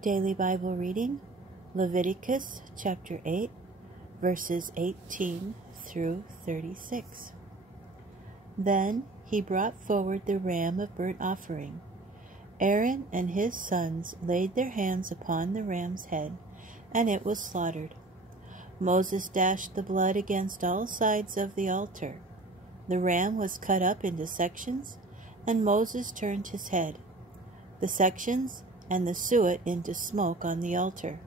Daily Bible reading, Leviticus chapter 8, verses 18 through 36. Then he brought forward the ram of burnt offering. Aaron and his sons laid their hands upon the ram's head, and it was slaughtered. Moses dashed the blood against all sides of the altar. The ram was cut up into sections, and Moses turned his head. The sections and the suet into smoke on the altar.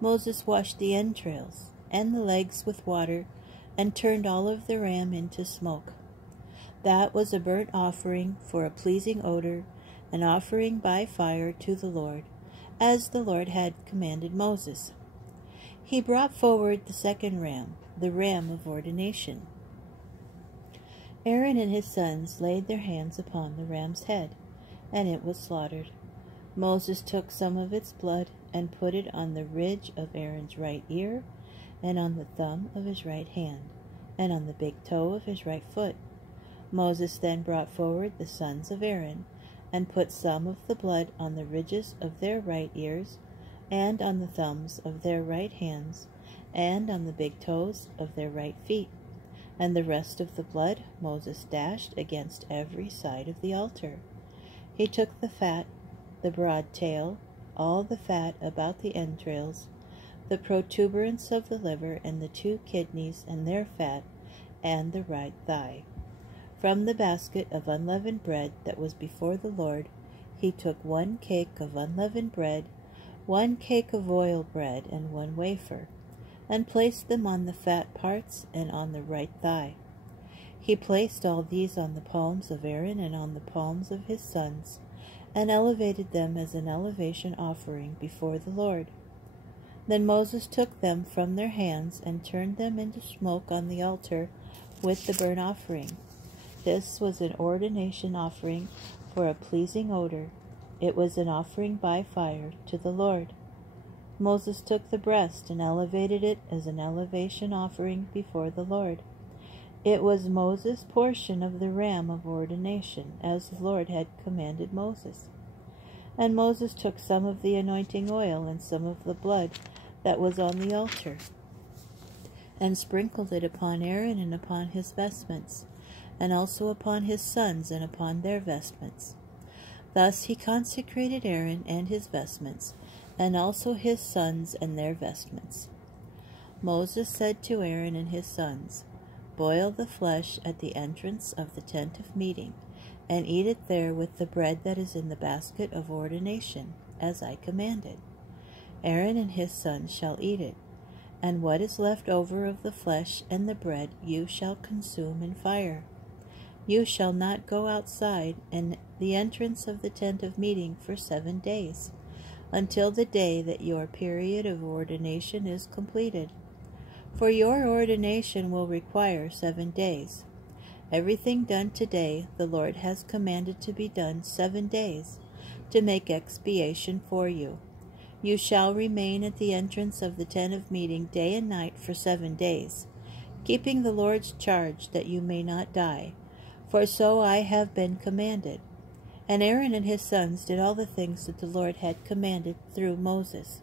Moses washed the entrails and the legs with water, and turned all of the ram into smoke. That was a burnt offering for a pleasing odor, an offering by fire to the Lord, as the Lord had commanded Moses. He brought forward the second ram, the ram of ordination. Aaron and his sons laid their hands upon the ram's head, and it was slaughtered. Moses took some of its blood and put it on the ridge of Aaron's right ear, and on the thumb of his right hand, and on the big toe of his right foot. Moses then brought forward the sons of Aaron, and put some of the blood on the ridges of their right ears, and on the thumbs of their right hands, and on the big toes of their right feet. And the rest of the blood Moses dashed against every side of the altar. He took the fat, the broad tail, all the fat about the entrails, the protuberance of the liver, and the 2 kidneys and their fat, and the right thigh. From the basket of unleavened bread that was before the Lord, he took 1 cake of unleavened bread, 1 cake of oil bread, and 1 wafer, and placed them on the fat parts and on the right thigh. He placed all these on the palms of Aaron and on the palms of his sons, and elevated them as an elevation offering before the Lord. Then Moses took them from their hands and turned them into smoke on the altar with the burnt offering. This was an ordination offering for a pleasing odor. It was an offering by fire to the Lord. Moses took the breast and elevated it as an elevation offering before the Lord. It was Moses' portion of the ram of ordination, as the Lord had commanded Moses. And Moses took some of the anointing oil and some of the blood that was on the altar, and sprinkled it upon Aaron and upon his vestments, and also upon his sons and upon their vestments. Thus he consecrated Aaron and his vestments, and also his sons and their vestments. Moses said to Aaron and his sons, "Boil the flesh at the entrance of the tent of meeting, and eat it there with the bread that is in the basket of ordination, as I commanded. Aaron and his sons shall eat it, and what is left over of the flesh and the bread you shall consume in fire. You shall not go outside in the entrance of the tent of meeting for 7 days, until the day that your period of ordination is completed. For your ordination will require 7 days. Everything done today the Lord has commanded to be done 7 days, to make expiation for you. You shall remain at the entrance of the tent of meeting day and night for 7 days, keeping the Lord's charge that you may not die, for so I have been commanded." And Aaron and his sons did all the things that the Lord had commanded through Moses.